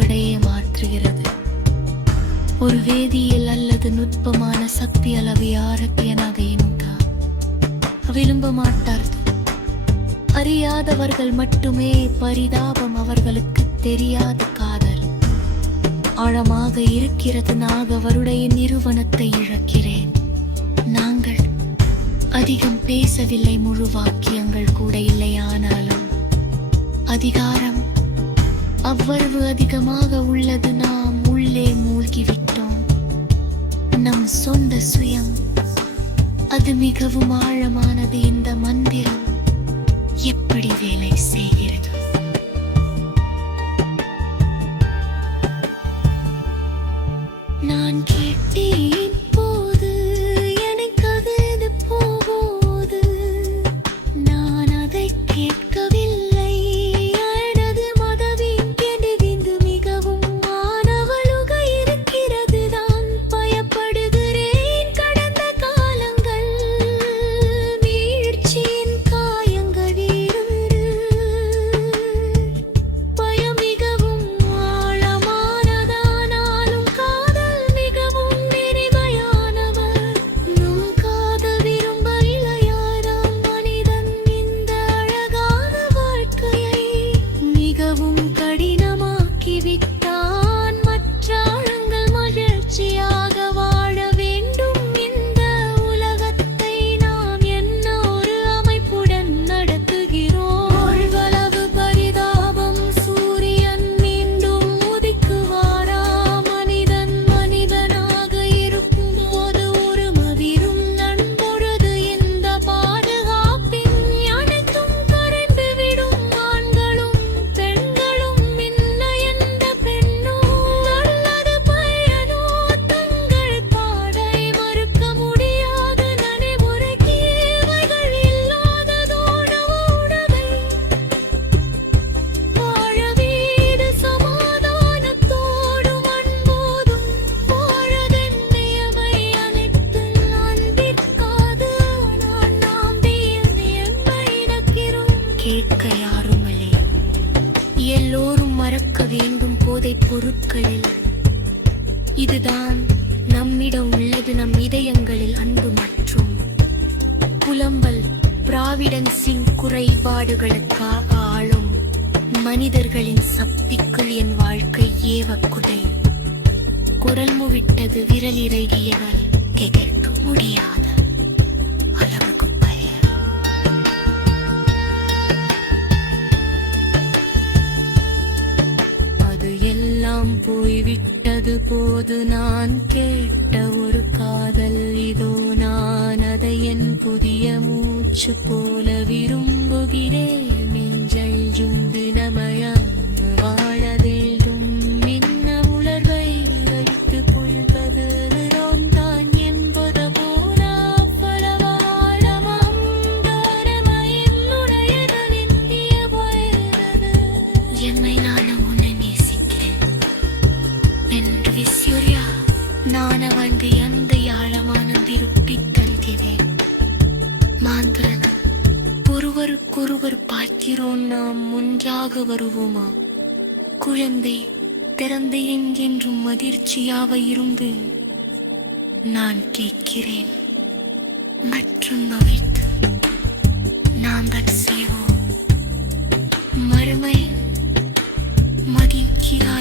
அப்படியே மாற்றுகிறது. ஒரு வேதியியல் அல்லது நுட்பமான சக்தி அளவு ஆரோக்கியனாக இருந்தா விரும்ப மாட்டார்கள். அறியாதவர்கள் மட்டுமே பரிதாபம், அவர்களுக்கு தெரியாத காதல் ஆழமாக இருக்கிறது. நான் அவருடைய நிறுவனத்தை இழக்கிறேன். நாங்கள் அதிகம் பேசவில்லை, முழு வாக்கியங்கள் கூட இல்லை. ஆனாலும் அதிகாரம் அவ்வளவு அதிகமாக உள்ளது. நாம் உள்ளே மூழ்கிவிட்டோம். நம் சொந்த சுயம் அது மிகவும் ஆழமானது. இந்த மந்திரம் எப்படி வேலை செய்கிறது? நான் கேட்டேன் போது எனக்கு அது போகுது. நான் அதை கேட்கவில்லை. எனது மதவின் கெடுவிந்து மிகவும் மாணவளுக இருக்கிறது. நான் பயப்படுகிறேன். கடந்த காலங்கள் வீழ்ச்சியின் காயங்கள் இருந்து பயம் மிகவும் ஆழமானதானாலும் காதல் மிகவும் நிறைமையானவர். நம் காதல் விரும்ப இளையாராம் மனிதன் இந்த அழகான வாழ்க்கையை மிகவும் கடினமாக்கிவிட்டான். மற்ற ஆழங்கள் மகிழ்ச்சியாக வாழ வேண்டும். இந்த உலகத்தை நாம் என்ன ஒரு அமைப்புடன் நடத்துகிறோம்? கொள்வளவு பரிதாபம். சூரியன் மீண்டும் உதிக்குவாரா? மனிதன் மனிதனாக இருக்கும்போது ஒரு மதிரும் நண்பொழுது இந்த பாதுகாப்பின் அனைத்தும் கரைந்துவிடும். ஆண்களும் பெண்களும் இன்ன எந்த பெண்ணும் நல்லது பயனோ தங்கள் பாடை மறுக்க முடியாத நடைமுறைக்கு இவைகள் இல்லாததோட உணவை வாழ வீடு சமாதானத்தோடும் அன்போதும் வாழதென்னையவை அனைத்து அன்பிற்காது. நான் நாம்பியில் நியமை இழக்கிறோம். கேட்க யாருமில்லை. எல்லோரும் மறக்க வேண்டும் போதைப் பொருட்களில். இதுதான் நம்மிடம் உள்ளது. நம் இதயங்களில் அன்பு மற்றும் புலம்பல். பிராவிடன்ஸின் குறைபாடுகளுக்காக ஆளும் மனிதர்களின் சக்திக்குள் என் வாழ்க்கை ஏவக்குதை. குரல் முவிட்டது விரலிறகியவர் கேட்க முடியாத அளவுக்கு பயம். அது எல்லாம் போய்விட்டது போது. நான் கேட்ட ஒரு காதல் இதோ. நான் அதை என் புதிய மூச்சு போல விரும்புகிறேன். நெஞ்சல் ஜுந்து நமயம் வாழதேடும் மின்ன உணர்வை வைத்து கொள்வது தான் என்பது போல பலவாழமாம் என்னுடையதன் வயது. என்னை நானும் உன்னை நேசிக்கிறேன் என்று விஸ்யூரியா நான் அவனுக்கு அந்த ஆழமான திருப்பி தருகிறேன். மாந்திரன் ஒருவருக்கொருவர் பார்க்கிறோம். நாம் ஒன்றாக வருவோமா? குழந்தை திறந்தை எங்கென்றும் அதிர்ச்சியாக இருந்து நான் கேட்கிறேன். மற்றும் நவித்து நாங்கள் செய்வோம். மறுமை மதிக்கிறார்.